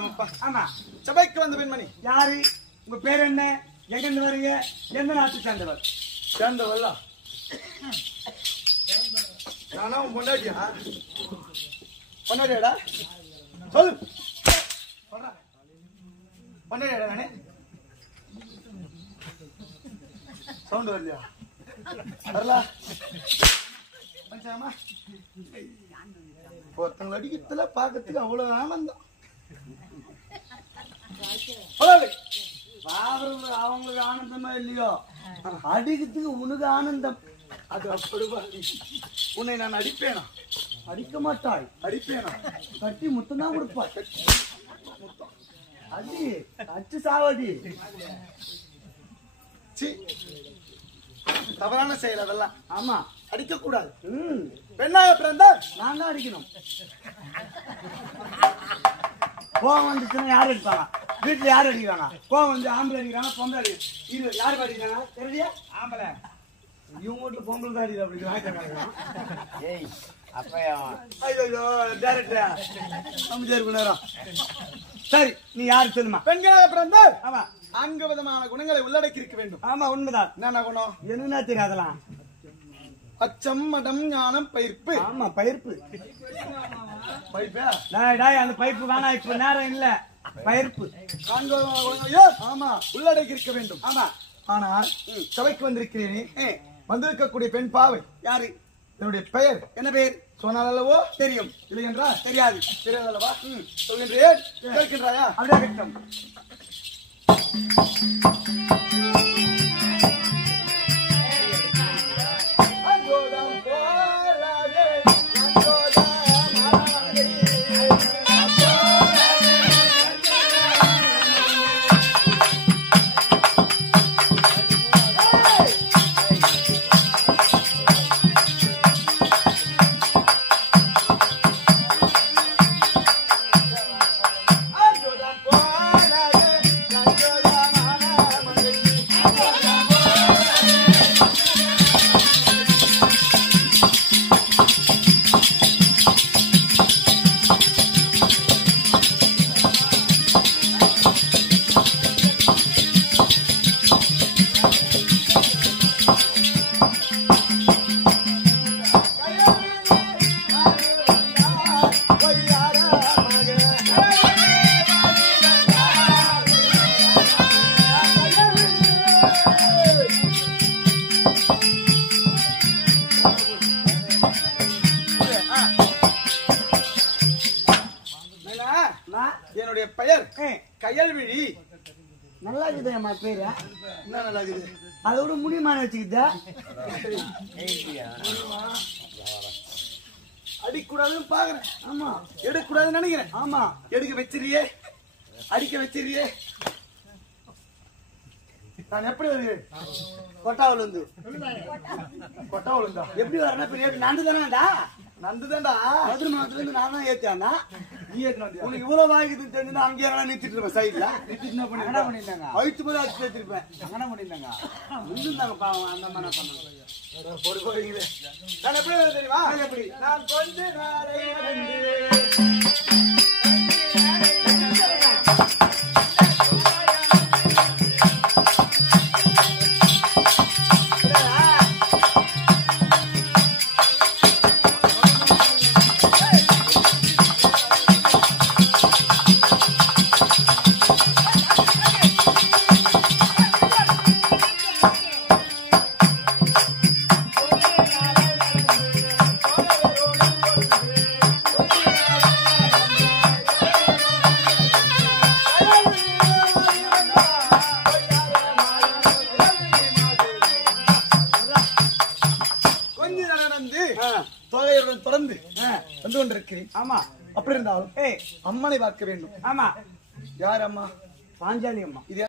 போலாமப்பா. ஆமா. சபைக்கு வந்த பெண்மணி யாரு? உங்க பேர் என்ன? எங்க இருந்து வரீங்க? எந்த நாட்டு சேர்ந்தவர்? சேர்ந்தவல்லா நானா உன் பொண்டாட்டியா? பொண்டாட்டியாடா? சொல்லு. பொண்டாட்டியாடா நானே? சவுண்ட் வரலையா? வரலா? பஞ்சாமா ஒருத்தங்களை அடிக்கிறதுல பார்க்கறதுக்கு அவ்வளவு ஆனந்தம். அவங்களுக்கு ஆனந்தமா இல்லையோ, அடிக்கிறதுக்கு உனக்கு ஆனந்தம். அது அப்படிவா? உன்னை நான் அடிப்பேனா? அடிக்க மாட்டாய். அடிப்பேனா? கட்டி முத்தம் தான் கொடுப்பாய். அடி அச்சு சாவடி. தவறான செயல் அதெல்லாம். ஆமா, அடிக்க கூடாது. பெண்ணாக பிறந்தால் நான் தான் அடிக்கணும். கோவம் வந்துச்சுன்னா யார் அடிப்பாங்க? வீட்டுல யார் அடிக்கிறாங்க? கோவம் வந்து ஆம்பளை அடிக்கிறாங்க, பொம்பளை அடிக்கிறாங்க. யாருக்கு அடிக்கிறாங்க தெரியலையா? ஆம்பளை. இவங்க வீட்டுல பொங்கல் தான் அடிக்கிற அப்படி சரி, நீ யாரு சொல்லுமா? பெண்களாக பிறந்தால் ஆமா, 4 விதமான குணங்களை உள்ளடக்கி இருக்க வேண்டும். ஆமா, உண்மைதான். என்னென்ன குணம்? என்ன தெரியாதலாம்? அச்சம், மடம், ஞானம், பயிர்ப்பு. ஆமா, பயிர்ப்பு. பயிர்ப்பா? அந்த பைப்பு வேணா, இப்ப நேரம் இல்ல. பயிர்ப்பு 4 விதமான குணங்களையும் ஆமா உள்ளடக்கி இருக்க வேண்டும். ஆமா. ஆனால் சபைக்கு வந்திருக்கிறேனே, வந்திருக்கக்கூடிய பெண் பாவை யாரு? என்னுடைய பெயர் என்ன பெயர் சொன்னால் அல்லவோ தெரியும்? இல்லை என்றா தெரியாது. தெரியாதல்லவா? சொல்கின்றேன், கேட்கின்றாயா? அப்படியே கட்டம். என்னுடைய பெயர் கயல்விழி. நல்லா இருக்குது அம்மா பேரு. என்ன நல்லா இருக்குது? அதோட முடியுமான வச்சுக்கிட்ட அடிக்கூடாதுன்னு பாக்குறேன். ஆமா, எடுக்கூடாதுன்னு நினைக்கிறேன். ஆமா. எடுக்க வச்சிருயே, அடிக்க வச்சிருயே. நான் எப்படி வருகிறேன்? கொட்டாவுல இருந்து. கொட்டா விழுந்தா எப்படி வரணும்? இப்ப நேற்று நண்டு தானேடா? நந்துதான்டா. மதுரை மாவட்டத்துல இருந்து நான் தான் ஏத்தியானா? நீ ஏத்து வந்தியா? உனக்கு இவ்வளவு வாங்கிட்டு தெரிஞ்சுன்னா அங்கேயே நிறுத்திட்டு இருப்பேன் சைட்ல. என்ன பண்ணிருந்தாங்க? அழுத்து போது அடிச்சு சேர்த்திருப்பேன். என்ன பண்ணிருந்தாங்க? இருந்தாங்க பாவம். அந்த மாதிரி பண்ணணும். போடு போறீங்களே. நான் எப்படி வருவேன் தெரியுமா? எப்படி? நான் கொஞ்ச நாளை வந்து தொடர்ந்து வந்து கொண்டிருக்கிறேன். ஆமா. அப்படி இருந்தாலும் அம்மனை பார்க்க வேண்டும். ஆமா. யார் அம்மா? பாஞ்சாலி அம்மா. இது